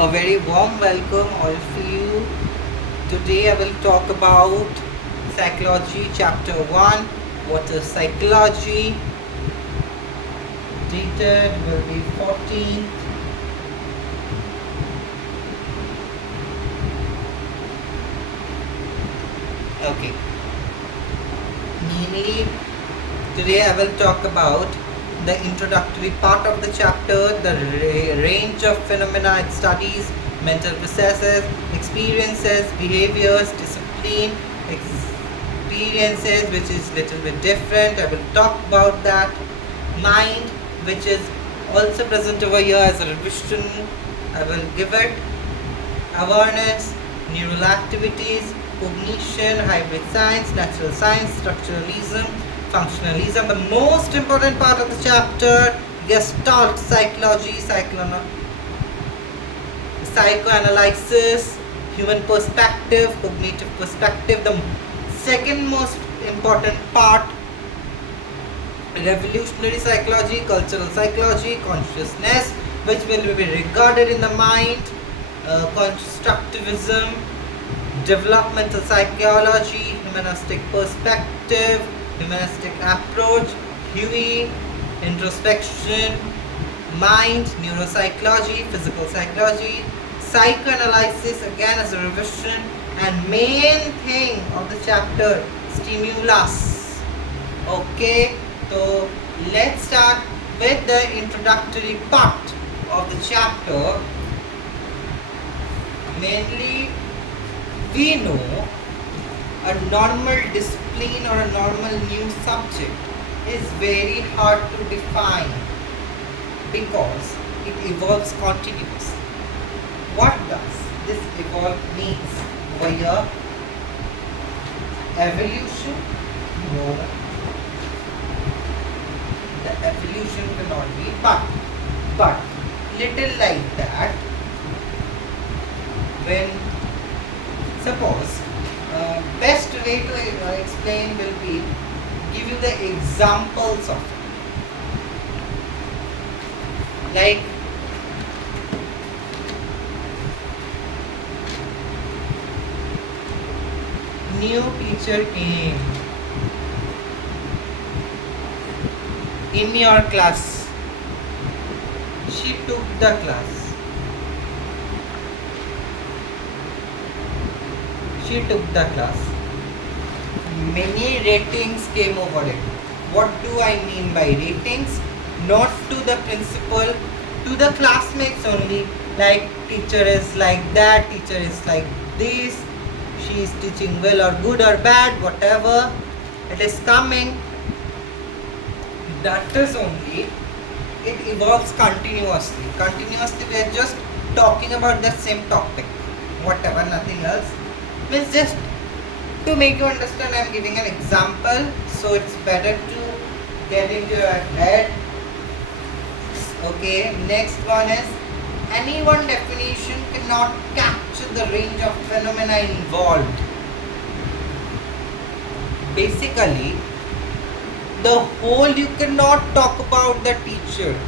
A very warm welcome all of you. Today I will talk about psychology chapter 1. What is psychology? Dated will be 14th. Okay. Mainly today I will talk about the introductory part of the chapter, the range of phenomena it studies, mental processes, experiences, behaviors, discipline, experiences which is little bit different. I will talk about that. Mind, which is also present over here as a revision. I will give it. Awareness, neural activities, cognition, hybrid science, natural science, structuralism, functionalism. The most important part of the chapter, Gestalt psychology, psychoanalysis, human perspective, cognitive perspective. The second most important part, revolutionary psychology, cultural psychology, consciousness, which will be regarded in the mind, constructivism, developmental psychology, humanistic perspective, humanistic approach, Huey, introspection, mind, neuropsychology, physical psychology, psychoanalysis again as a revision, and main thing of the chapter, stimulus. Okay, so let's start with the introductory part of the chapter. Mainly, we know a normal discipline or a normal new subject is very hard to define because it evolves continuously. What does this evolve means? Over here, evolution? No. The evolution cannot be, but little like that. When suppose best way to explain will be give you the examples of it. Like new teacher came in your class. She took the class. She took the class. Many ratings came over it. What do I mean by ratings? Not to the principal, to the classmates only. Like teacher is like that, teacher is like this, she is teaching well or good or bad, whatever it is coming. That is only, it evolves continuously. Continuously we are just talking about the same topic, whatever, nothing else. Means just to make you understand, I am giving an example, so it's better to get into your head. Okay, next one is, any one definition cannot capture the range of phenomena involved. Basically, the whole you cannot talk about the teacher.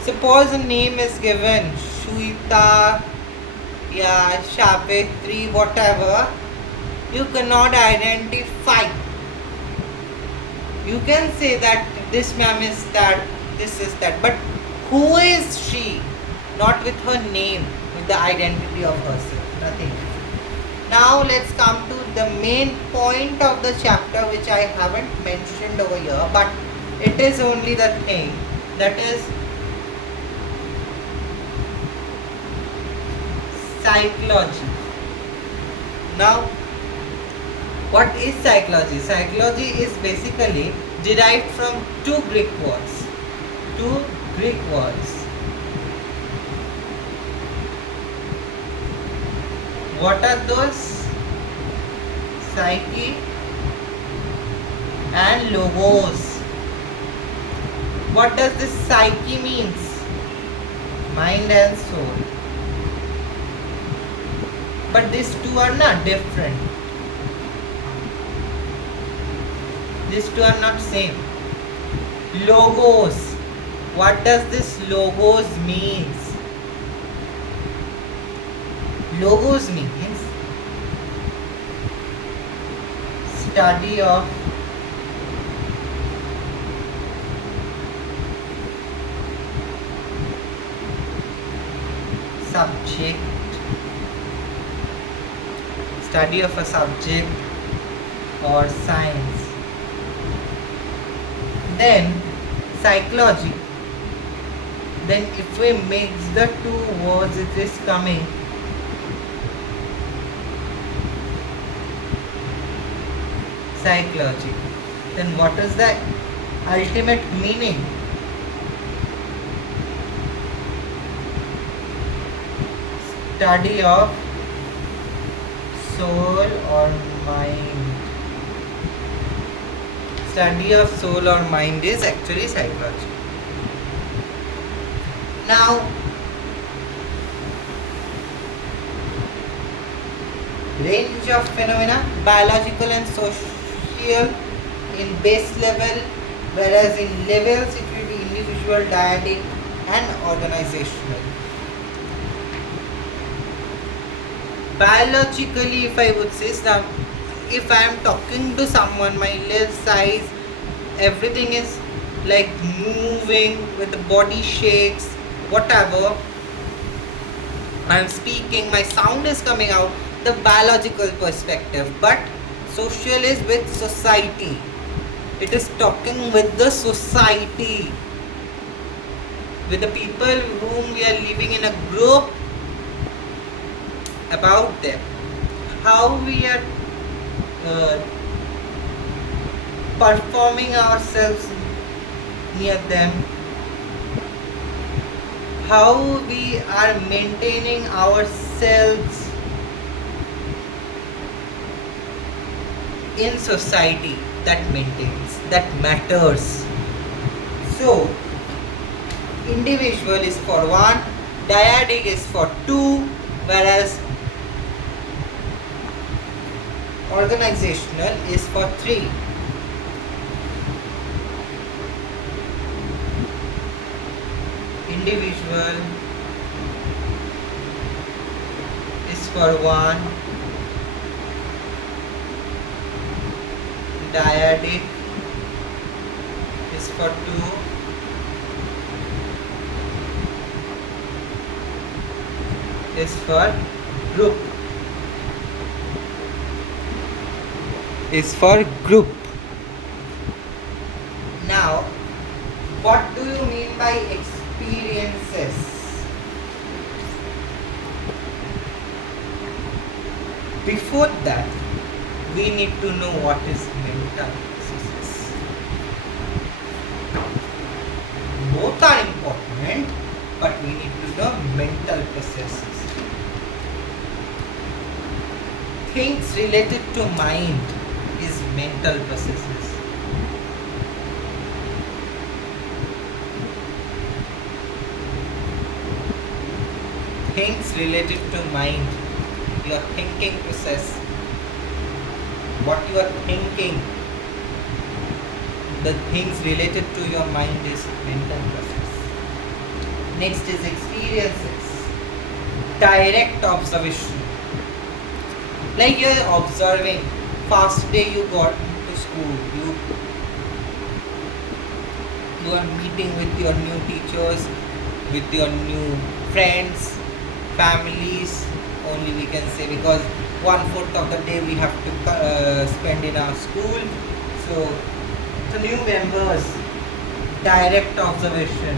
Suppose a name is given, Shuita, Savitri, whatever, you cannot identify. You can say that this ma'am is that, this is that, but who is she? Not with her name, with the identity of herself, nothing. Now let's come to the main point of the chapter, which I haven't mentioned over here, but it is only the thing, that is psychology. Now, what is psychology? Psychology is basically derived from two Greek words. What are those? Psyche and logos. What does this psyche means? Mind and soul. But these two are not different. These two are not same. Logos. What does this logos means? Logos means study of subject, study of a subject or science. Then psychology. Then if we mix the two words, it is coming psychology. Then what is the ultimate meaning? Study of soul or mind. Study of soul or mind is actually psychology. Now, range of phenomena, biological and social in base level, whereas in levels it will be individual, dyadic and organizational. Biologically, if I would say, now if I am talking to someone, my lips, size, everything is like moving with the body shakes, whatever. I am speaking, my sound is coming out, the biological perspective. But social is with society. It is talking with the society, with the people whom we are living in a group, about them, how we are performing ourselves near them, how we are maintaining ourselves in society. That maintains, that matters. So individual is for 1, dyadic is for 2, whereas organizational is for 3. Individual is for 1, dyadic is for 2, is for group. Is for group. Now, what do you mean by experiences? Before that, we need to know what is mental processes. Both are important, but we need to know mental processes. Things related to mind is mental processes. Things related to mind, your thinking process, what you are thinking, the things related to your mind is mental process. Next is experiences, direct observation. Like you are observing, first day you got to school, you are meeting with your new teachers, with your new friends, families, only we can say, because 1/4 of the day we have to spend in our school. So the new members, direct observation.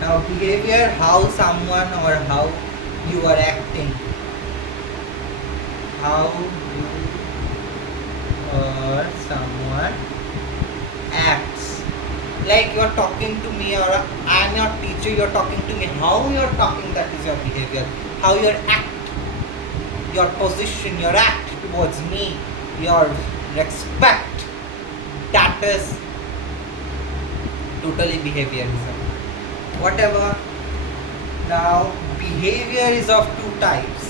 Now behavior, how someone or how you are acting, how you or someone acts. Like you are talking to me, or I am your teacher, you are talking to me, how you are talking, that is your behavior. How your act, your position, your act towards me, your respect, that is totally behaviorism. Whatever. Now behavior is of 2 types.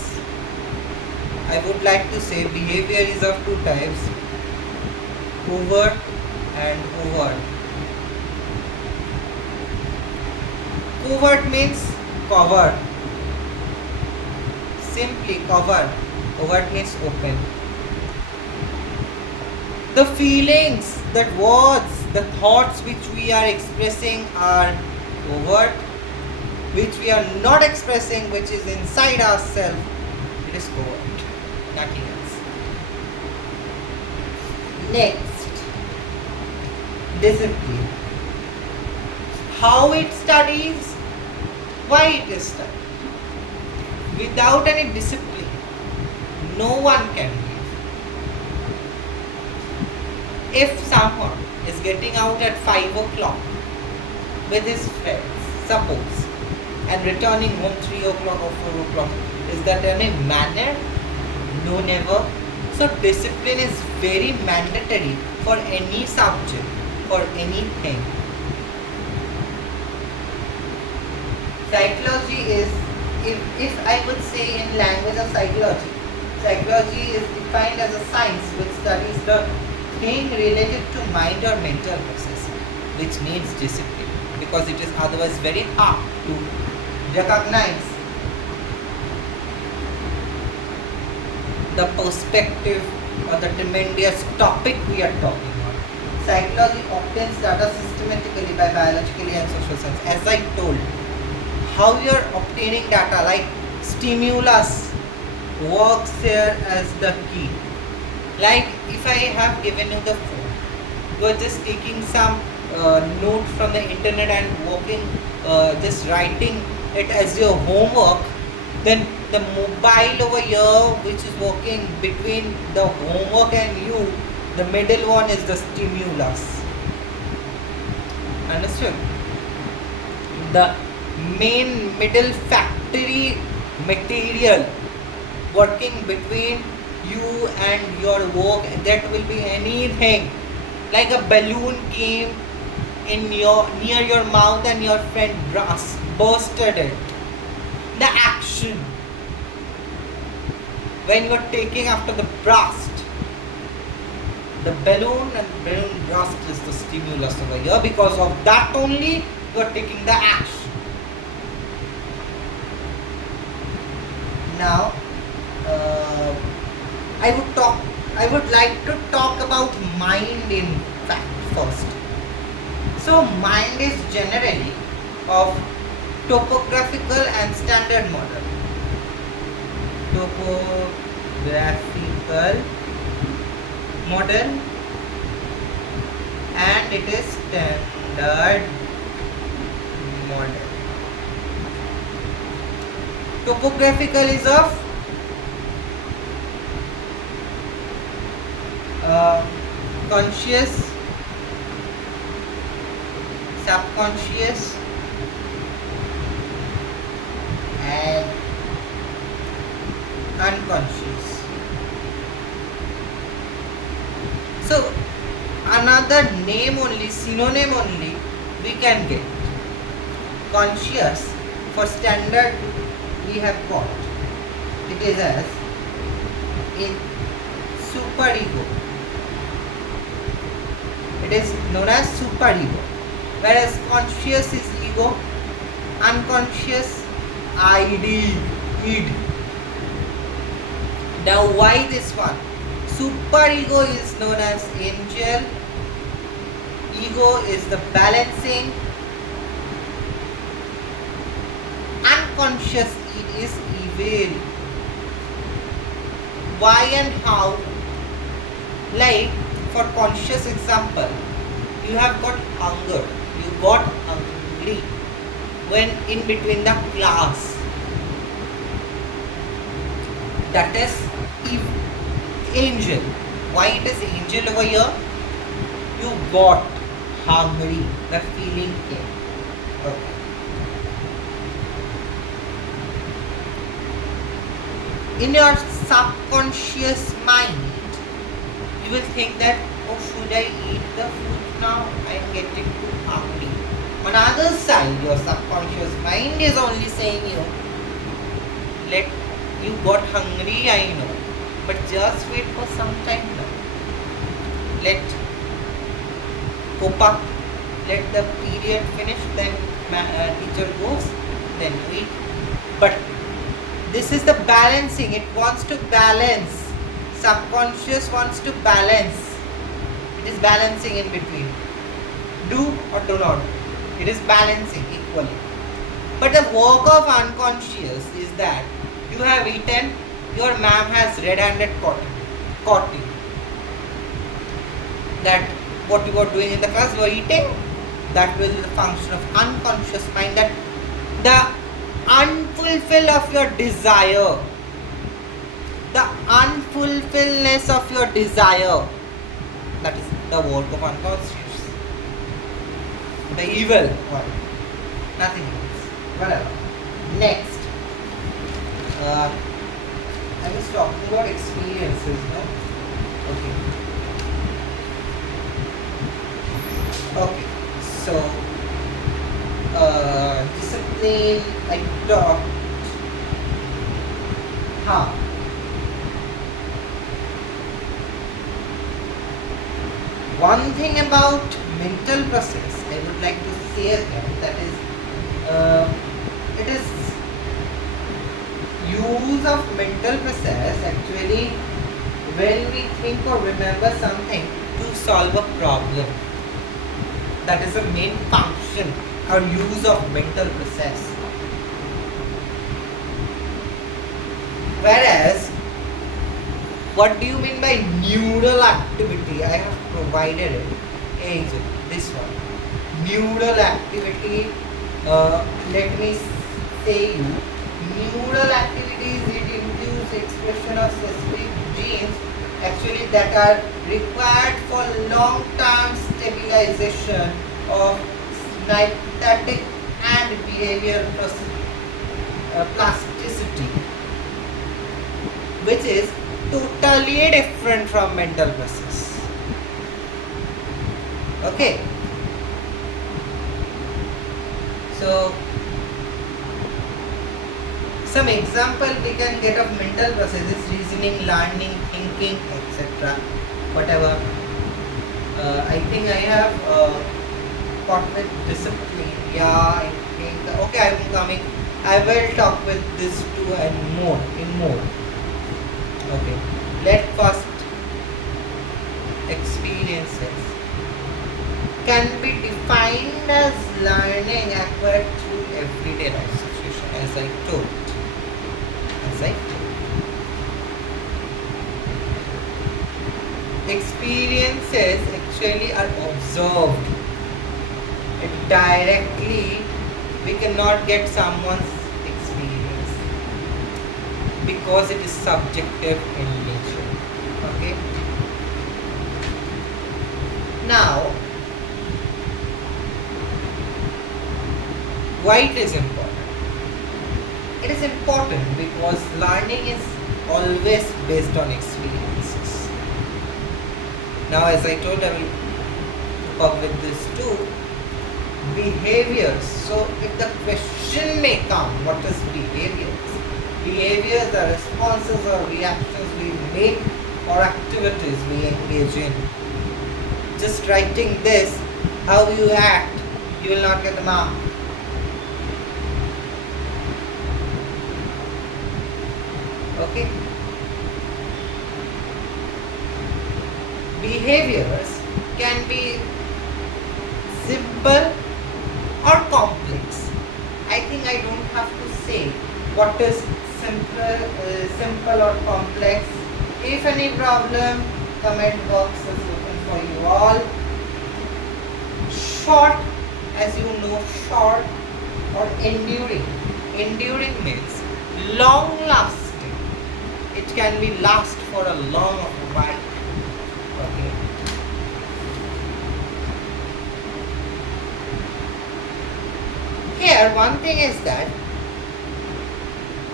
I would like to say behavior is of 2 types, overt and overt. Covert means cover. Simply cover. Overt means open. The feelings, the words, the thoughts which we are expressing are overt. Which we are not expressing, which is inside ourselves, it is covert. Nothing else. Next, discipline. How it studies, why it is studied. Without any discipline, no one can live. If someone is getting out at 5 o'clock with his friends, suppose, and returning home 3 o'clock or 4 o'clock, is that any manner? No, never. So discipline is very mandatory for any subject, for anything. Psychology is, if I would say in language of psychology, psychology is defined as a science which studies the thing related to mind or mental process, which needs discipline, because it is otherwise very hard to recognize the perspective or the tremendous topic we are talking about. Psychology obtains data systematically by biologically and social science. As I told, how you are obtaining data, like stimulus works here as the key. Like if I have given you the phone, you are just taking some note from the internet and working, just writing it as your homework, then the mobile over here which is working between the homework and you, the middle one is the stimulus. Understood? The main middle factory material working between you and your work, that will be anything. Like a balloon came in near your mouth and your friend bursted it. The action when you are taking after the burst, the balloon and balloon burst is the stimulus over here. Because of that only you are taking the action. Now I would like to talk about mind in fact first. So mind is generally of topographical and standard model. Topographical model and it is standard model. Topographical is of conscious, subconscious and unconscious. So another name only, synonym only we can get. Conscious for standard we have got. It is as in superego. It is known as superego. Whereas conscious is ego, unconscious id. Now why this one? Superego is known as angel, ego is the balancing, unconscious id is evil. Why and how? Like for conscious example, you have got hunger, you got hungry when in between the class. That is angel. Why it is angel over here? You got hungry, the feeling came. Okay. In your subconscious mind, you will think that, oh, should I eat the food now? I am getting too hungry. On the other side, your subconscious mind is only saying you got hungry, I know, but just wait for some time now. Let cope up, let the period finish, then teacher goes, then you eat. But this is the balancing. It wants to balance. Subconscious wants to balance. It is balancing in between. Do or do not. It is balancing equally. But the work of unconscious is that you have eaten, your ma'am has red-handed caught you. That what you were doing in the class, you were eating. That will be the function of unconscious mind. That the unfulfill of your desire, the unfulfillness of your desire, that is the work of unconscious. The evil one. Nothing else. Whatever. Next. I was talking about experiences, no? Okay. Okay. So, discipline, I talked. One thing about mental process, I would like to say again, that is, it is use of mental process actually when we think or remember something to solve a problem. That is the main function or use of mental process. Whereas, what do you mean by neural activity? I have provided it. Angel, this one. Neural activity, let me say you. Neural activities, it includes expression of specific genes actually that are required for long-term stabilization of synaptic and behavioral plasticity, which is totally different from mental process. Okay. So, some example we can get of mental processes: reasoning, learning, thinking, etc. Whatever. I think I have got with discipline. Yeah, I think. Okay, I am coming. I will talk with this too and more. Okay. Let first experiences can be defined as learning acquired through everyday life situation, as I told. Experiences actually are observed. Directly, we cannot get someone's experience because it is subjective in nature. Okay. Now, why it is important? It is important because learning is always based on experiences. Now, as I told, I will come with this too. Behaviors. So, if the question may come, what is behaviors? Behaviors are responses or reactions we make or activities we engage in. Just writing this, how you act, you will not get the mark. Okay. Behaviors can be simple or complex. I think I don't have to say what is simple or complex. If any problem, comment box is open for you all. Short, as you know, short or enduring. Enduring means long lasting. It can be last for a long while. Okay. Here, one thing is that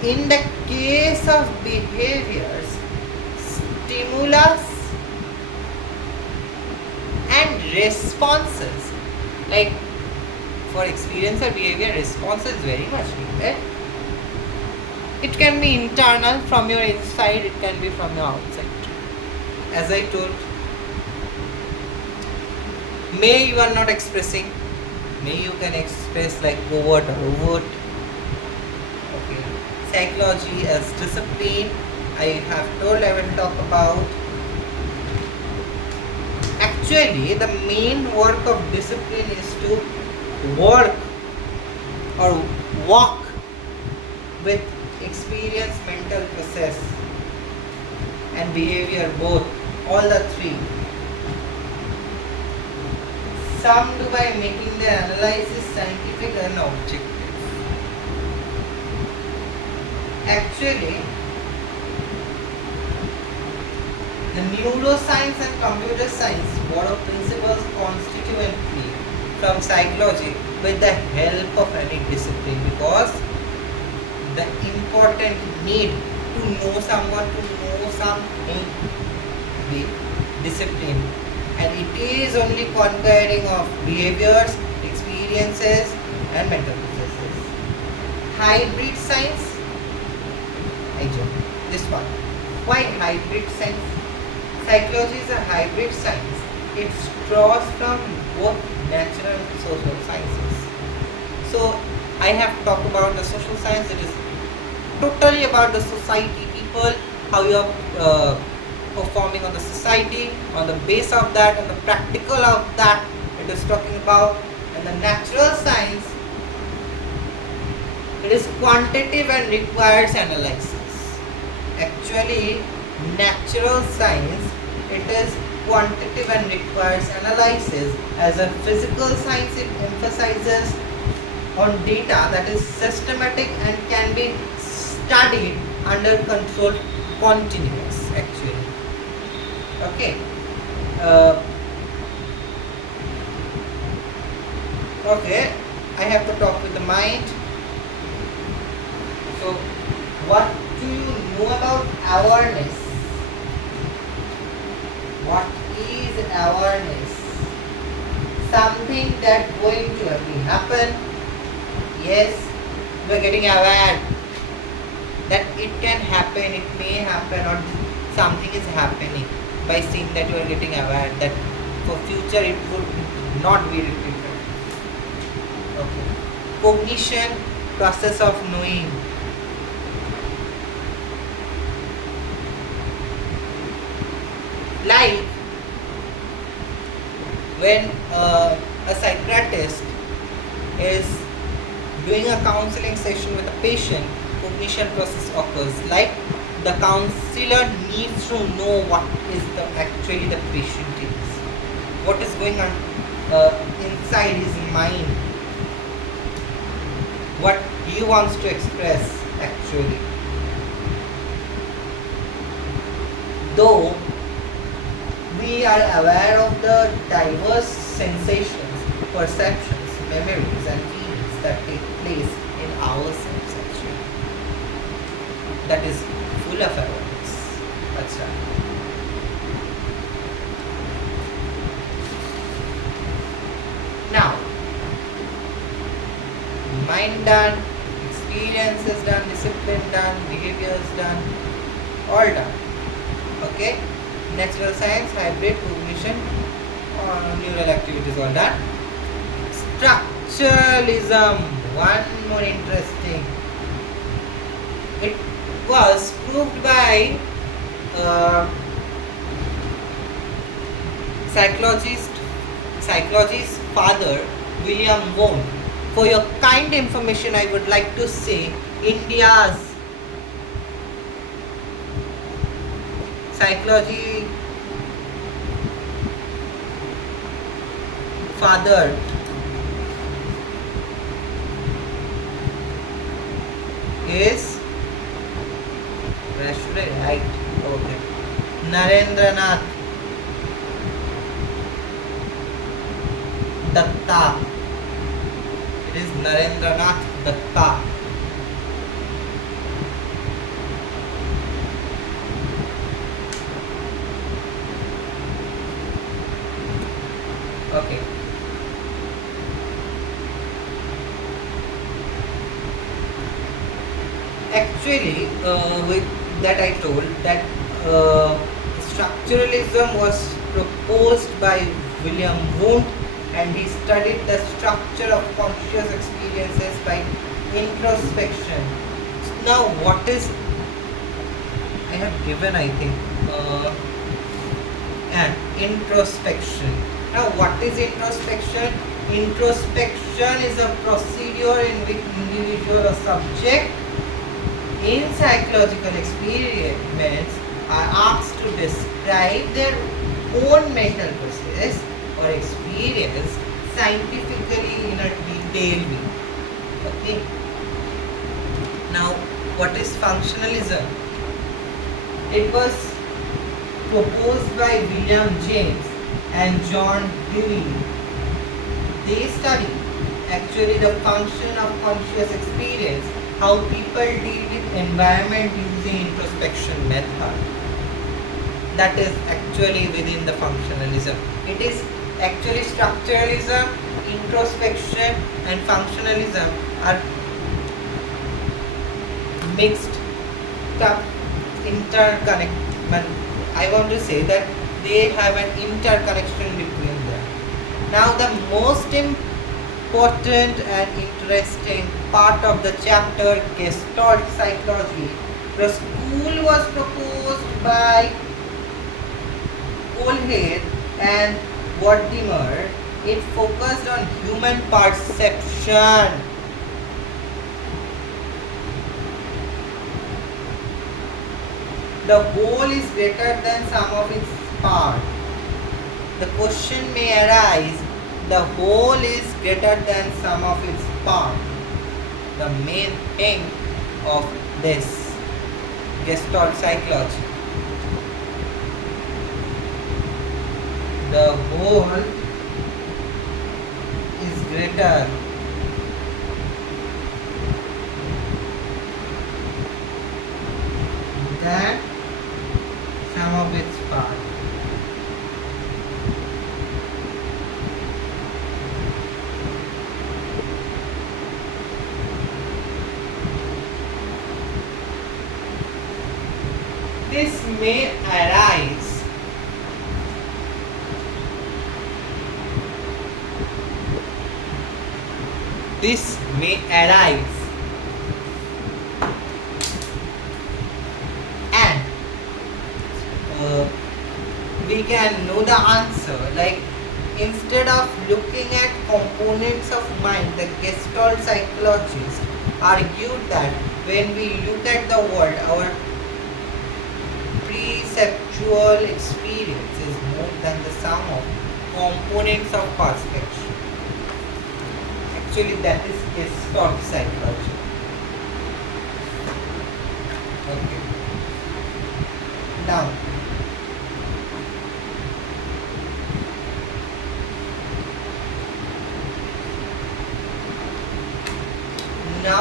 in the case of behaviors, stimulus and responses, like for experience or behavior, response is very much needed. It can be internal from your inside, it can be from your outside. As I told, may you are not expressing, Maybe you can express like covert or overt. Okay. Psychology as discipline. I have told I will talk about. Actually, the main work of discipline is to work or walk with experience, mental process, and behavior both, all the three. Some do by making the analysis scientific and objective. Actually, the neuroscience and computer science borrow principles constituently from psychology with the help of any discipline, because the important need to know someone, to know something, the discipline, and it is only conquering of behaviors, experiences, and mental processes. Hybrid science, I joke. This one. Why hybrid science? Psychology is a hybrid science. It draws from both natural and social sciences. So I have talked about the social science. It is totally about the society, people, how you are performing on the society, on the base of that, on the practical of that it is talking about. And the natural science, it is quantitative and requires analysis. Actually, natural science, it is quantitative and requires analysis. As a physical science, it emphasizes on data that is systematic and can be studied under controlled continuous, actually. Okay. Okay, I have to talk with the mind. So, what do you know about awareness? What is awareness? Something that going to happen. Yes, we are getting aware that it can happen, it may happen, or something is happening. By seeing that, you are getting aware that for future it would not be repeated. Okay. Cognition, process of knowing. Like when a psychiatrist is doing a counseling session with a patient, cognition process occurs. Like the counselor needs to know what is actually the patient is, what is going on inside his mind, what he wants to express actually. Though we are aware of the diverse sensations, perceptions, memories and feelings that take place in ourselves actually. That is full of awareness. That's right. Now, mind done, experience is done, discipline done, behavior is done, all done. Okay? Natural science, hybrid, cognition, neural activities, all done. Structuralism, one more interesting. It was proved by psychologist's father, William Wundt. For your kind information, I would like to say India's psychology father is, where should I write? Okay, Narendranath Datta. It is Narendranath Datta. Okay. Actually, with that I told that structuralism was proposed by William Wundt and he studied the structure of conscious experiences by introspection. Now, what is I have given, I think, and introspection. Now, what is introspection? Introspection is a procedure in which individual or subject in psychological experiments are asked to describe their own mental process or experience scientifically in a detailed way. Okay. Now, what is functionalism? It was proposed by William James and John Dewey. They study actually the function of conscious experience, how people deal with environment using introspection method. That is actually within the functionalism. It is actually structuralism, introspection and functionalism are mixed up, interconnect. I want to say that they have an interconnection between them. Now the most important and interesting part of the chapter, Gestalt psychology. The school was proposed by Kohlheer and Mortimer. It focused on human perception. The whole is greater than sum of its part. The question may arise, the whole is greater than sum of its part. The main thing of this Gestalt psychology. The whole is greater than sum of its part. This may arise and we can know the answer, like instead of looking at components of mind, the Gestalt psychologists argued that when we look at the world, our perceptual experience is more than the sum of components of perception. Actually, that is Gestalt psychology. Okay. Now,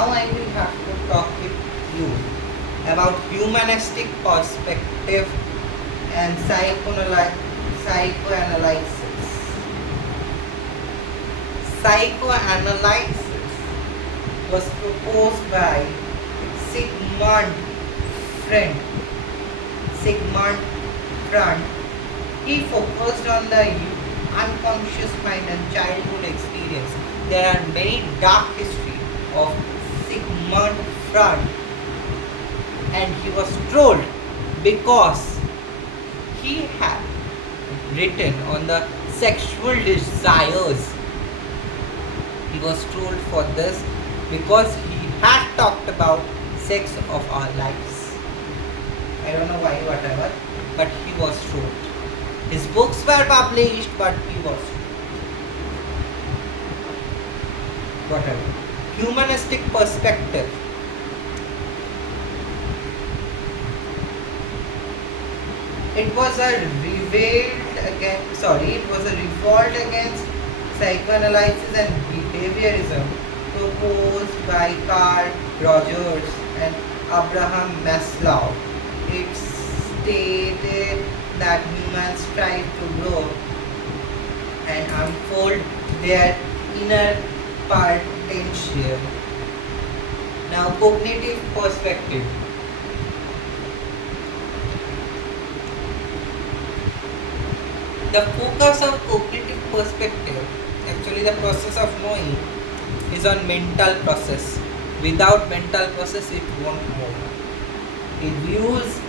I will have to talk with you about humanistic perspective and psychoanalysis. Psychoanalysis was proposed by Sigmund Freud. He focused on the unconscious mind and childhood experience. There are many dark history of Sigmund Freud, and he was trolled because he had written on the sexual desires. He was trolled for this because he had talked about sex of our lives. I don't know why, whatever, but he was trolled. His books were published, but he was trolled. Whatever. Humanistic perspective. It was a revolt against psychoanalysis and behaviorism proposed by Carl Rogers and Abraham Maslow. It stated that humans strive to grow and unfold their inner potential. Now, cognitive perspective. The focus of cognitive perspective actually the process of knowing is on mental process. Without mental process, it won't move. It views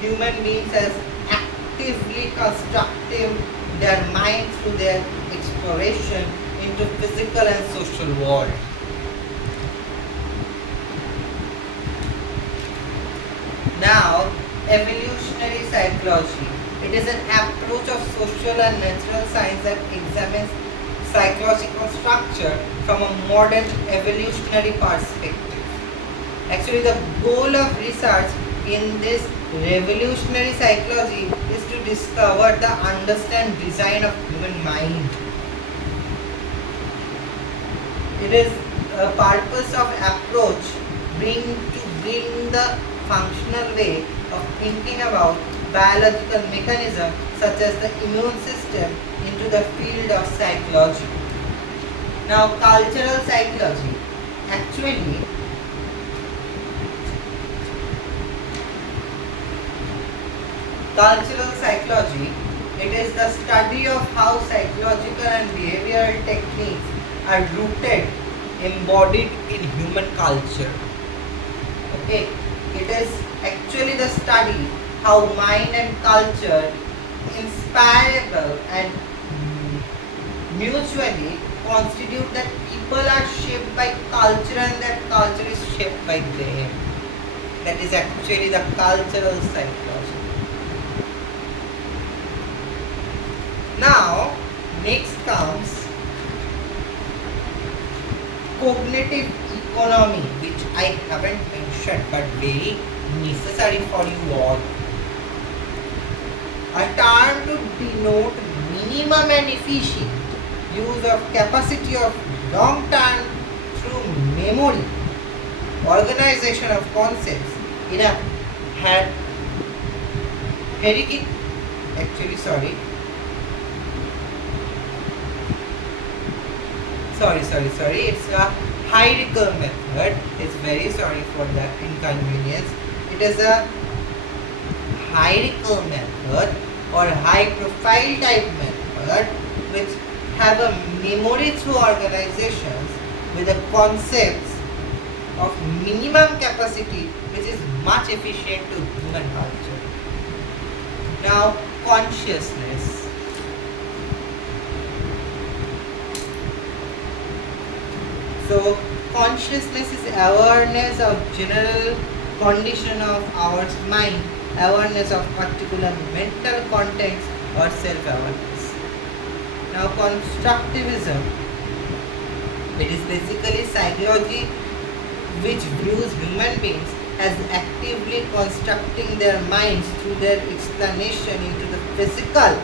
human beings as actively constructing their minds through their exploration into physical and social world. Now, evolutionary psychology. It is an approach of social and natural science that examines psychological structure from a modern evolutionary perspective. Actually, the goal of research in this revolutionary psychology is to discover the understand design of human mind. It is a purpose of approach bring the functional way of thinking about biological mechanisms such as the immune system into the field of psychology. Now, cultural psychology. Actually, cultural psychology, it is the study of how psychological and behavioral techniques are rooted, embodied in human culture. Okay, it is actually the study how mind and culture inspirable and mutually constitute that people are shaped by culture and that culture is shaped by them. That is actually the cultural psychology. Now, next comes cognitive economy, which I haven't mentioned but very necessary for you all. A term to denote minimum and efficient use of capacity of long term through memory, organization of concepts in a hierarchy. Actually, sorry, it's a hierarchical method. It's very sorry for the inconvenience. It is a hierarchical method or high profile type method which have a memory through organizations with the concepts of minimum capacity which is much efficient to human culture. Now, consciousness. So, consciousness is awareness of general condition of our mind, awareness of particular mental context or self-awareness. Now, constructivism, it is basically psychology which views human beings as actively constructing their minds through their explanation into the physical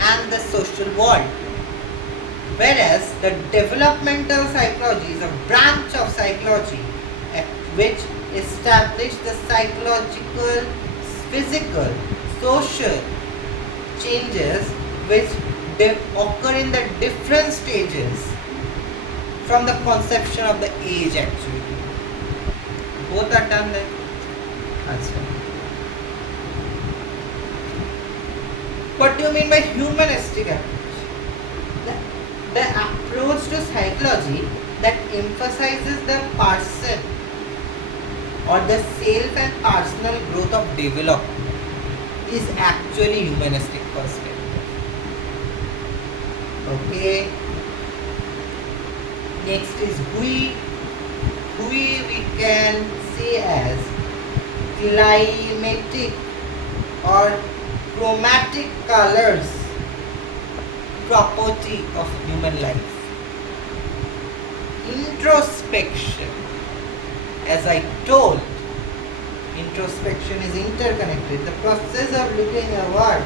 and the social world. Whereas the developmental psychology is a branch of psychology which establishes the psychological, physical, social changes which occur in the different stages from the conception of the age actually. Both are done then. Answer. What do you mean by humanistic approach? The approach to psychology that emphasizes the person or the self and personal growth of development is actually humanistic perspective. Okay. Next is Hui. Hui we can say as climatic or chromatic colors property of human life. Introspection. As I told, introspection is interconnected. The process of looking inward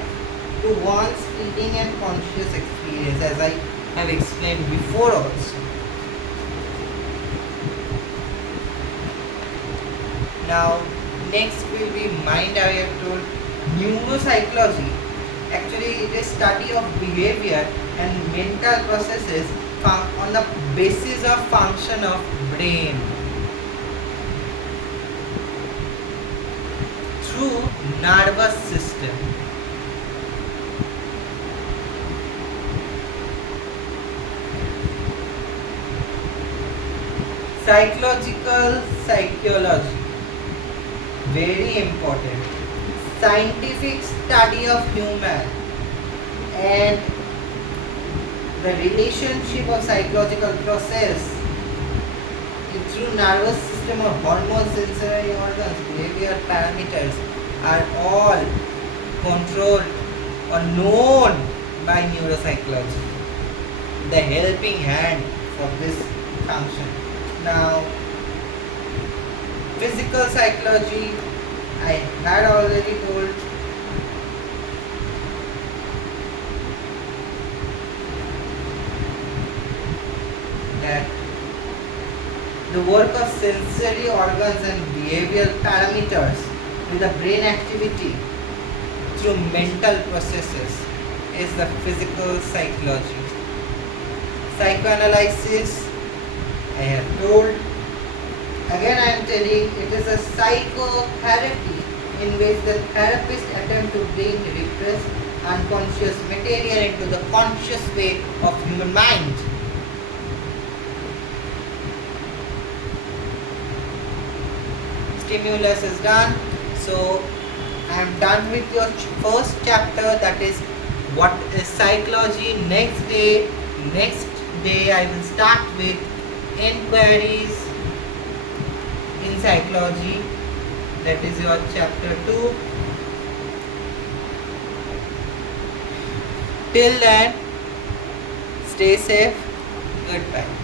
to one's feeling and conscious experience, as I have explained before also. Now, next will be mind, I have told. Neuropsychology. Actually, it is study of behavior and mental processes on the basis of function of brain through nervous system. Psychological psychology, very important. Scientific study of human and the relationship of psychological process through nervous system or hormone sensory organs, behavior parameters are all controlled or known by neuropsychology. The helping hand for this function. Now, physical psychology, I had already told. That the work of sensory organs and behavioral parameters with the brain activity through mental processes is the physical psychology. Psychoanalysis, I have told. Again I am telling, it is a psychotherapy in which the therapist attempt to bring repressed unconscious material into the conscious way of human mind. Stimulus is done. So I am done with your first chapter, that is what is psychology. Next day I will start with inquiries in psychology, that is your chapter 2. Till then, stay safe. Goodbye.